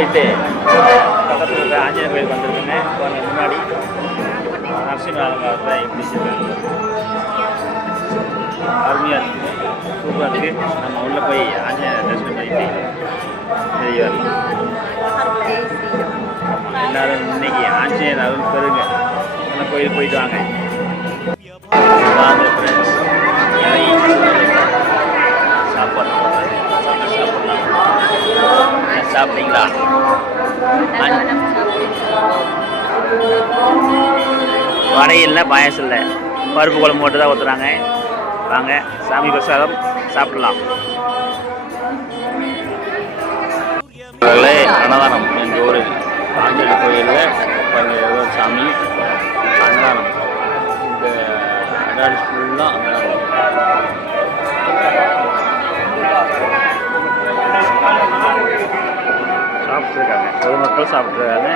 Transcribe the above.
சொல்லிட்டு பக்கத்தில் இருக்கிற ஆஞ்சநேயர் கோயிலுக்கு வந்திருக்குங்க. முன்னாடி நரசிம்ம அலங்காரத்தை எப்படி செய்வாங்க அருமையாக இருக்குது, சூப்பராக இருக்குது. நம்ம உள்ளே போய் ஆஞ்சநேயர் தரிசனம் பண்ணிட்டு வெளியே வரலாம். எல்லோரும் இன்னைக்கு ஆஞ்சநேயர் அருள் பெறுங்க. அந்த கோயிலுக்கு போயிட்டு வாங்க. வாங்க ஃப்ரெண்ட்ஸ், சாப்பாடு சாப்பிட்டீங்களா? வடை இல்லை, பாயசம் இல்லை, பருப்பு குழம்பு மட்டும் தான் ஊற்றுறாங்க. வாங்க சாமி பிரசாதம் சாப்பிடலாம். அன்னதானம் எங்கள் ஊர் ஆஞ்சநேயர் கோயிலில் பாருங்கள், ஏதோ சாமி அன்னதானம். இந்த அடாடி ஃபுல்லாக அன்னதானம். சாப்பிட்ருக்காங்க, பொதுமக்கள் சாப்பிட்ருக்காங்க.